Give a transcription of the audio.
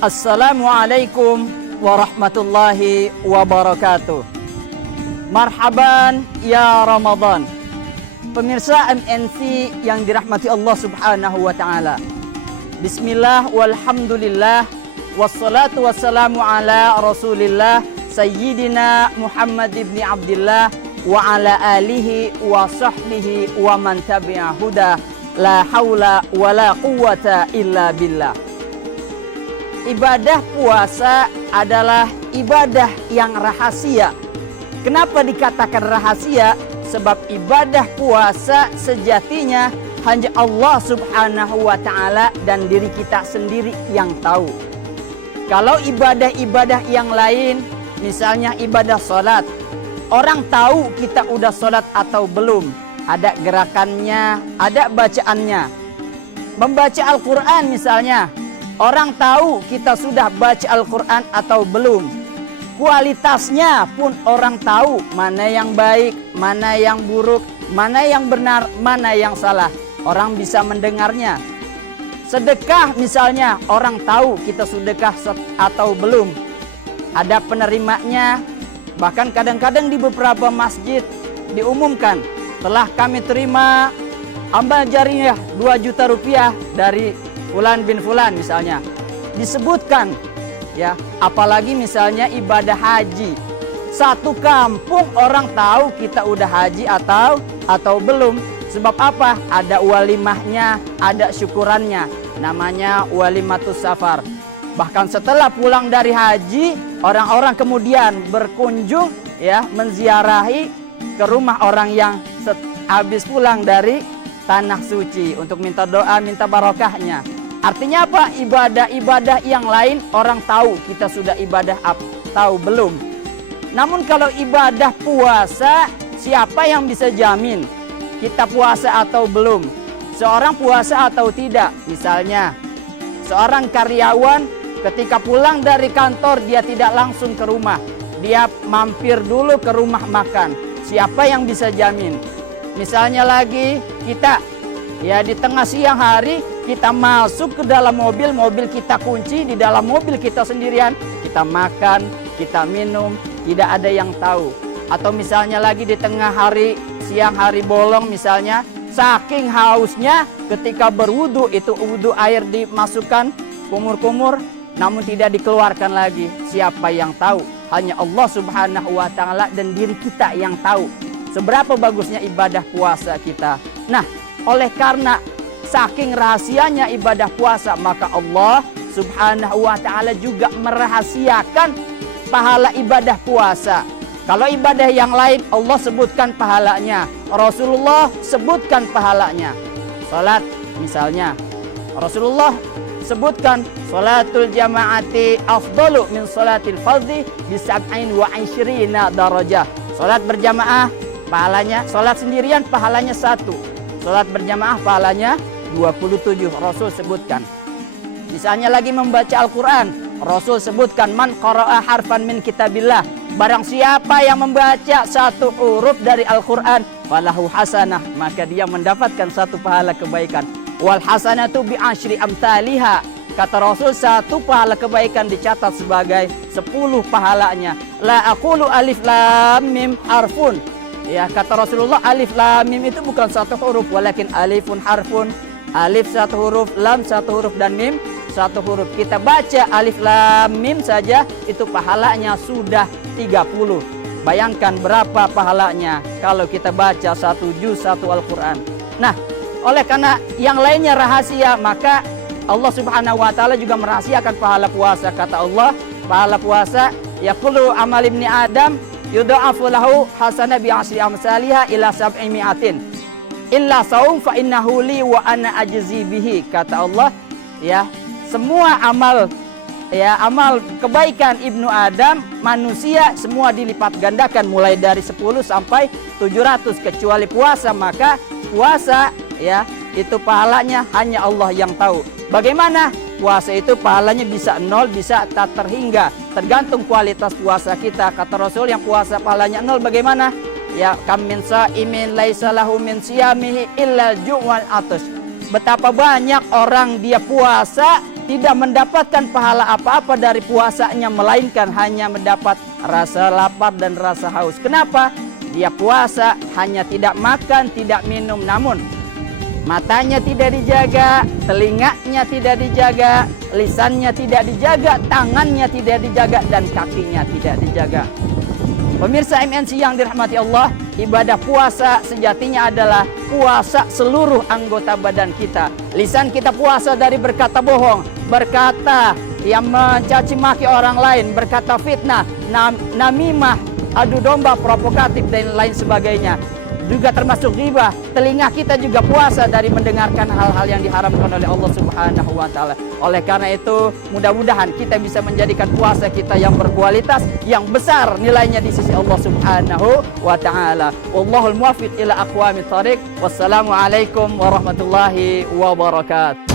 Assalamualaikum warahmatullahi wabarakatuh. Marhaban ya Ramadan. Pemirsa MNC yang dirahmati Allah Subhanahu wa taala. Bismillah walhamdulillah wassalatu wassalamu ala Rasulillah Sayyidina Muhammad ibn Abdullah wa ala alihi wa sahbihi wa man tabi'a huda. La haula wa la quwwata illa billah. Ibadah puasa adalah ibadah yang rahasia. Kenapa dikatakan rahasia? Sebab ibadah puasa sejatinya hanya Allah Subhanahu wa taala dan diri kita sendiri yang tahu. Kalau ibadah-ibadah yang lain, misalnya ibadah sholat, orang tahu kita udah sholat atau belum. Ada gerakannya, ada bacaannya. Membaca Al-Quran misalnya, orang tahu kita sudah baca Al-Quran atau belum. Kualitasnya pun orang tahu mana yang baik, mana yang buruk, mana yang benar, mana yang salah. Orang bisa mendengarnya. Sedekah misalnya, orang tahu kita sedekah atau belum. Ada penerimanya. Bahkan kadang-kadang di beberapa masjid diumumkan, telah kami terima amal jariah 2 juta rupiah dari Fulan bin Fulan misalnya. Disebutkan ya, apalagi misalnya ibadah haji. Satu kampung orang tahu kita udah haji atau belum. Sebab apa? Ada walimahnya, ada syukurannya. Namanya walimatus safar. Bahkan setelah pulang dari haji, orang-orang kemudian berkunjung ya, menziarahi ke rumah orang yang habis pulang dari tanah suci untuk minta doa, minta barokahnya. Artinya apa? Ibadah-ibadah yang lain orang tahu kita sudah ibadah atau belum. Namun kalau ibadah puasa, siapa yang bisa jamin kita puasa atau belum? Seorang puasa atau tidak? Misalnya, seorang karyawan ketika pulang dari kantor dia tidak langsung ke rumah. Dia mampir dulu ke rumah makan. Siapa yang bisa jamin? Misalnya lagi kita ya di tengah siang hari kita masuk ke dalam mobil, mobil kita kunci, di dalam mobil kita sendirian, kita makan, kita minum, tidak ada yang tahu. Atau misalnya lagi di tengah hari, siang hari bolong misalnya, saking hausnya ketika berwudu, itu wudu air dimasukkan, kumur-kumur, namun tidak dikeluarkan lagi. Siapa yang tahu? Hanya Allah Subhanahu wa taala dan diri kita yang tahu seberapa bagusnya ibadah puasa kita. Nah, oleh karena saking rahasianya ibadah puasa, maka Allah Subhanahu wa ta'ala juga merahasiakan pahala ibadah puasa. Kalau ibadah yang lain Allah sebutkan pahalanya, Rasulullah sebutkan pahalanya. Salat misalnya, Rasulullah sebutkan salatul jama'ati afdalu min salatil fardhi bi 27 darajah. Salat berjamaah pahalanya, salat sendirian pahalanya 1. Salat berjamaah pahalanya 27, Rasul sebutkan. Misalnya lagi membaca Al-Quran, Rasul sebutkan man qara'a harfan min kitabillah. Barang siapa yang membaca 1 huruf dari Al-Quran, falahu hasanah, maka dia mendapatkan 1 pahala kebaikan. Wal hasanatu bi asyri amsalihha. Kata Rasul, 1 pahala kebaikan dicatat sebagai 10 pahalanya. La aqulu alif lam mim harfun. Ya, kata Rasulullah, alif lam mim itu bukan 1 huruf, walakin alifun harfun. Alif 1 huruf, lam 1 huruf, dan mim 1 huruf. Kita baca alif lam mim saja, itu pahalanya sudah 30. Bayangkan berapa pahalanya kalau kita baca 1 juz 1 Al-Quran. Nah, oleh karena yang lainnya rahasia, maka Allah Subhanahu wa ta'ala juga merahasiakan pahala puasa. Kata Allah, pahala puasa, yaqulu amal ibni Adam yudha'afu lahu hasanah bi asyri amsalihha ila 700. Illa saum fa innahu li wa ana ajzi bihi. Kata Allah, ya, semua amal amal kebaikan Ibnu Adam manusia semua dilipat gandakan mulai dari 10 sampai 700 kecuali puasa. Maka puasa ya itu pahalanya hanya Allah yang tahu. Bagaimana? Puasa itu pahalanya bisa 0, bisa tak terhingga, tergantung kualitas puasa kita. Kata Rasul, yang puasa pahalanya 0 bagaimana? Ya, kam min sa'imin laisa lahu min siyamihi illa ju' wal atash. Betapa banyak orang dia puasa tidak mendapatkan pahala apa-apa dari puasanya, melainkan hanya mendapat rasa lapar dan rasa haus. Kenapa? Dia puasa hanya tidak makan, tidak minum, namun matanya tidak dijaga, telinganya tidak dijaga, lisannya tidak dijaga, tangannya tidak dijaga, dan kakinya tidak dijaga. Pemirsa MNC yang dirahmati Allah, ibadah puasa sejatinya adalah puasa seluruh anggota badan kita. Lisan kita puasa dari berkata bohong, berkata yang mencaci maki orang lain, berkata fitnah, namimah, adu domba, provokatif, dan lain sebagainya. Juga termasuk ghibah. Telinga kita juga puasa dari mendengarkan hal-hal yang diharamkan oleh Allah Subhanahu wa taala. Oleh karena itu, mudah-mudahan kita bisa menjadikan puasa kita yang berkualitas, yang besar nilainya di sisi Allah Subhanahu wa taala. Wallahul muwaffiq ila aqwamit thariq. Wassalamualaikum warahmatullahi wabarakatuh.